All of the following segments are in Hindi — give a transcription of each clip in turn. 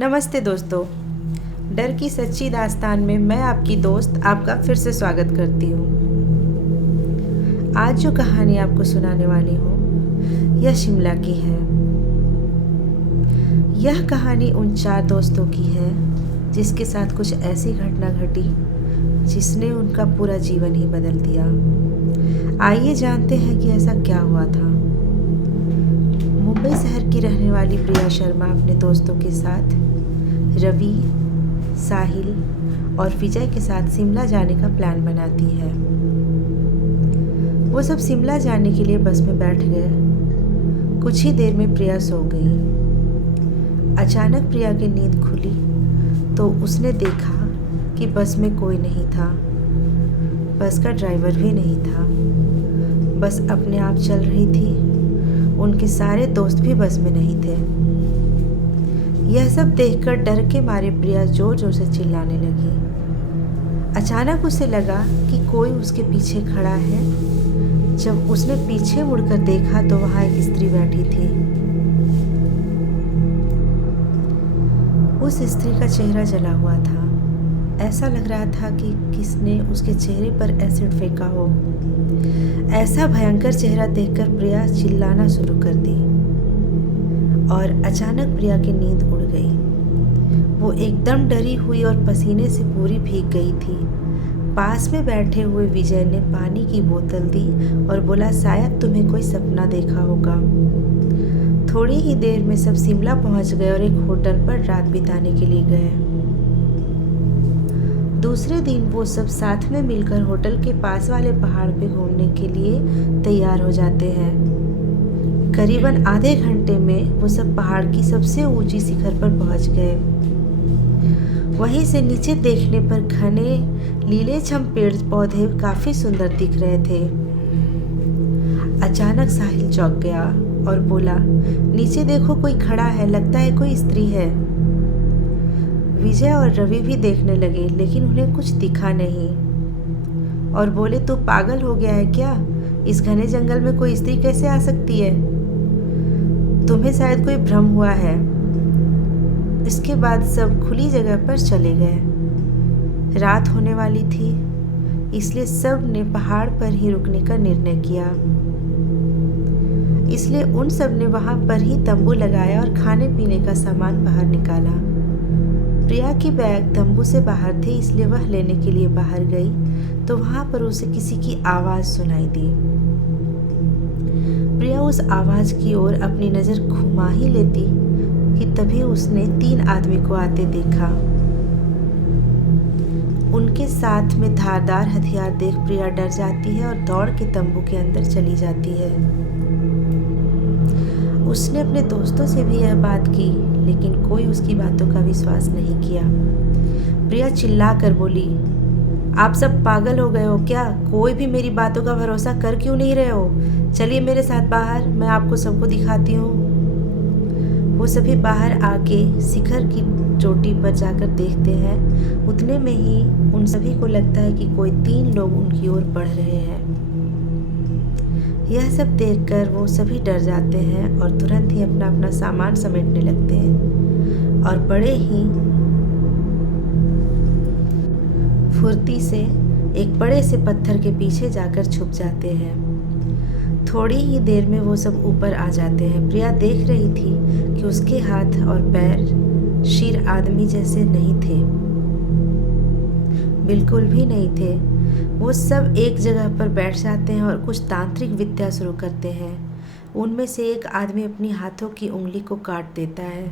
नमस्ते दोस्तों। डर की सच्ची दास्तान में मैं आपकी दोस्त आपका फिर से स्वागत करती हूँ। आज जो कहानी आपको सुनाने वाली हूँ यह शिमला की है। यह कहानी उन 4 दोस्तों की है जिसके साथ कुछ ऐसी घटना घटी जिसने उनका पूरा जीवन ही बदल दिया। आइए जानते हैं कि ऐसा क्या हुआ था। मुंबई शहर की रहने वाली प्रिया शर्मा अपने दोस्तों के साथ रवि, साहिल और विजय के साथ शिमला जाने का प्लान बनाती है। वो सब शिमला जाने के लिए बस में बैठ गए। कुछ ही देर में प्रिया सो गई। अचानक प्रिया की नींद खुली तो उसने देखा कि बस में कोई नहीं था। बस का ड्राइवर भी नहीं था। बस अपने आप चल रही थी। उनके सारे दोस्त भी बस में नहीं थे। यह सब देखकर डर के मारे प्रिया जोर जोर से चिल्लाने लगी। अचानक उसे लगा कि कोई उसके पीछे खड़ा है। जब उसने पीछे मुड़कर देखा तो वहां एक स्त्री बैठी थी। उस स्त्री का चेहरा जला हुआ था। ऐसा लग रहा था कि किसने उसके चेहरे पर एसिड फेंका हो। ऐसा भयंकर चेहरा देखकर प्रिया चिल्लाना शुरू कर दी और अचानक प्रिया की नींद उड़ गई। वो एकदम डरी हुई और पसीने से पूरी भीग गई थी। पास में बैठे हुए विजय ने पानी की बोतल दी और बोला, शायद तुम्हें कोई सपना देखा होगा। थोड़ी ही देर में सब शिमला पहुंच गए और एक होटल पर रात बिताने के लिए गए। दूसरे दिन वो सब साथ में मिलकर होटल के पास वाले पहाड़ पे घूमने के लिए तैयार हो जाते हैं। करीबन आधे घंटे में वो सब पहाड़ की सबसे ऊंची शिखर पर पहुंच गए। वहीं से नीचे देखने पर घने लीलेछम पेड़ पौधे काफी सुंदर दिख रहे थे। अचानक साहिल चौंक गया और बोला, नीचे देखो, कोई खड़ा है, लगता है कोई स्त्री है। विजय और रवि भी देखने लगे लेकिन उन्हें कुछ दिखा नहीं और बोले, तू पागल हो गया है क्या? इस घने जंगल में कोई स्त्री कैसे आ सकती है? तुम्हें शायद कोई भ्रम हुआ है। इसके बाद सब खुली जगह पर चले गए। रात होने वाली थी इसलिए सब ने पहाड़ पर ही रुकने का निर्णय किया। इसलिए उन सब ने वहां पर ही तंबू लगाया और खाने पीने का सामान बाहर निकाला। प्रिया की बैग तंबू से बाहर थी इसलिए वह लेने के लिए बाहर गई तो वहां पर उसे किसी की आवाज सुनाई दी। प्रिया उस आवाज की ओर अपनी नजर घुमा ही लेती कि तभी उसने 3 आदमी को आते देखा। उनके साथ में धारदार हथियार देख प्रिया डर जाती है और दौड़ के तंबू के अंदर चली जाती है। उसने अपने दोस्तों से भी यह बात की लेकिन कोई उसकी बातों का विश्वास नहीं किया। प्रिया चिल्ला कर बोली, आप सब पागल हो गए हो क्या? कोई भी मेरी बातों का भरोसा कर क्यों नहीं रहे हो? चलिए मेरे साथ बाहर, मैं आपको सबको दिखाती हूँ। वो सभी बाहर आके शिखर की चोटी पर जाकर देखते हैं। उतने में ही उन सभी को लगता है कि कोई 3 लोग उनकी ओर बढ़ रहे हैं। यह सब देखकर वो सभी डर जाते हैं और तुरंत ही अपना अपना सामान समेटने लगते हैं और बड़े ही फुर्ती से एक बड़े से पत्थर के पीछे जाकर छुप जाते हैं। थोड़ी ही देर में वो सब ऊपर आ जाते हैं। प्रिया देख रही थी कि उसके हाथ और पैर शीर आदमी जैसे नहीं थे, बिल्कुल भी नहीं थे। वो सब एक जगह पर बैठ जाते हैं और कुछ तांत्रिक विद्या शुरू करते हैं। उनमें से एक आदमी अपनी हाथों की उंगली को काट देता है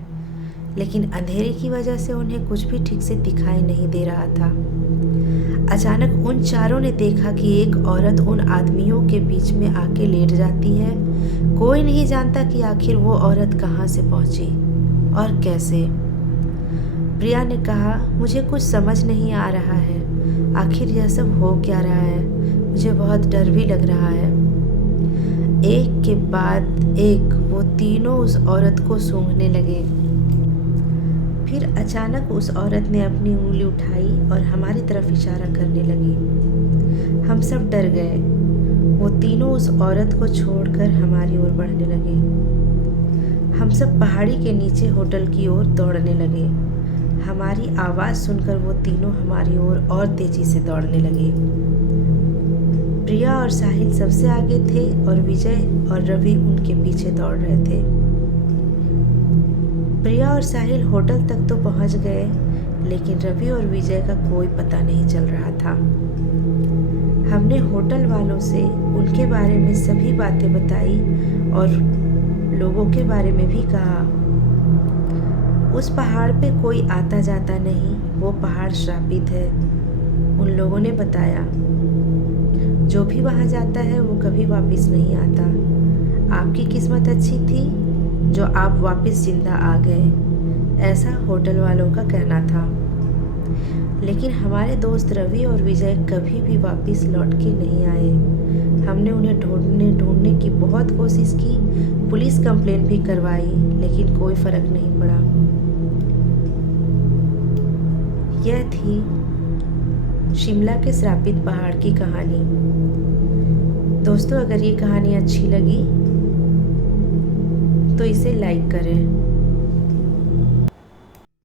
लेकिन अंधेरे की वजह से उन्हें कुछ भी ठीक से दिखाई नहीं दे रहा था। अचानक उन चारों ने देखा कि एक औरत उन आदमियों के बीच में आके लेट जाती है। कोई नहीं जानता कि आखिर वो औरत कहाँ से पहुंची और कैसे। प्रिया ने कहा, मुझे कुछ समझ नहीं आ रहा है, आखिर यह सब हो क्या रहा है? मुझे बहुत डर भी लग रहा है। एक के बाद एक वो तीनों उस औरत को सूंघने लगे। फिर अचानक उस औरत ने अपनी उंगली उठाई और हमारी तरफ इशारा करने लगी। हम सब डर गए। वो तीनों उस औरत को छोड़कर हमारी ओर बढ़ने लगे। हम सब पहाड़ी के नीचे होटल की ओर दौड़ने लगे। हमारी आवाज़ सुनकर वो तीनों हमारी ओर और तेजी से दौड़ने लगे। प्रिया और साहिल सबसे आगे थे और विजय और रवि उनके पीछे दौड़ रहे थे। प्रिया और साहिल होटल तक तो पहुंच गए, लेकिन रवि और विजय का कोई पता नहीं चल रहा था। हमने होटल वालों से उनके बारे में सभी बातें बताई और लोगों के बारे में भी कहा। उस पहाड़ पे कोई आता जाता नहीं, वो पहाड़ श्रापित है, उन लोगों ने बताया। जो भी वहाँ जाता है वो कभी वापस नहीं आता। आपकी किस्मत अच्छी थी जो आप वापस जिंदा आ गए, ऐसा होटल वालों का कहना था। लेकिन हमारे दोस्त रवि और विजय कभी भी वापस लौट के नहीं आए। हमने उन्हें ढूंढने की बहुत कोशिश की, पुलिस कंप्लेंट भी करवाई, लेकिन कोई फर्क नहीं पड़ा। यह थी शिमला के श्रापित पहाड़ की कहानी। दोस्तों, अगर ये कहानी अच्छी लगी तो इसे लाइक करें।